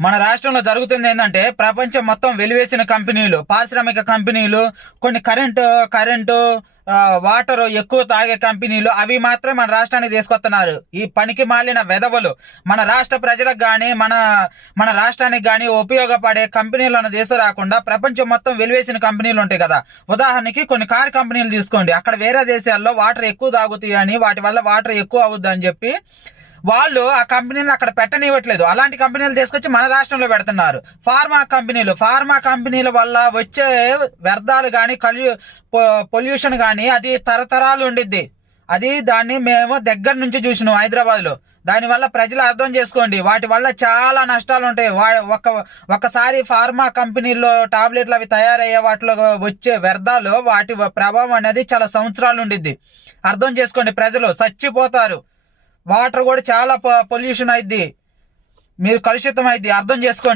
మన రాష్ట్రంలో జరుగుతుంది ఏంటంటే ప్రపంచం మొత్తం వెలివేసిన కంపెనీలు పారిశ్రామిక కంపెనీలు కొన్ని కరెంటు కరెంటు వాటర్ ఎక్కువ తాగే కంపెనీలు అవి మాత్రం మన రాష్ట్రానికి తీసుకొస్తున్నారు. ఈ పనికి మాలిన వెధవలు మన రాష్ట్ర ప్రజలకు కానీ మన మన రాష్ట్రానికి కానీ ఉపయోగపడే కంపెనీలను తీసుకురాకుండా ప్రపంచం మొత్తం వెలివేసిన కంపెనీలు ఉంటాయి కదా. ఉదాహరణకి కొన్ని కార్ కంపెనీలు తీసుకోండి. అక్కడ వేరే దేశాల్లో వాటర్ ఎక్కువ తాగుతాయి అని వాటి వల్ల వాటర్ ఎక్కువ అవుద్ది అని చెప్పి వాళ్ళు ఆ కంపెనీలు అక్కడ పెట్టనివ్వట్లేదు. అలాంటి కంపెనీలు తీసుకొచ్చి మన రాష్ట్రంలో పెడుతున్నారు. ఫార్మా కంపెనీలు ఫార్మా కంపెనీల వల్ల వచ్చే వ్యర్థాలు కానీ కల్యూ పొల్యూషన్ కానీ అది తరతరాలు ఉండిద్ది. అది దాన్ని మేము దగ్గర నుంచి చూసినాం హైదరాబాద్లో. దానివల్ల ప్రజలు అర్థం చేసుకోండి. వాటి వల్ల చాలా నష్టాలు ఉంటాయి. వా ఒక ఒకసారి ఫార్మా కంపెనీల్లో టాబ్లెట్లు అవి తయారయ్యే వాటిలో వచ్చే వ్యర్థాలు వాటి ప్రభావం అనేది చాలా సంవత్సరాలు ఉండిద్ది. అర్థం చేసుకోండి ప్రజలు. చచ్చిపోతారు. వాటర్ కూడా చాలా పొల్యూషన్ అయింది మీరు కలుషితం అయింది అర్థం చేసుకోండి.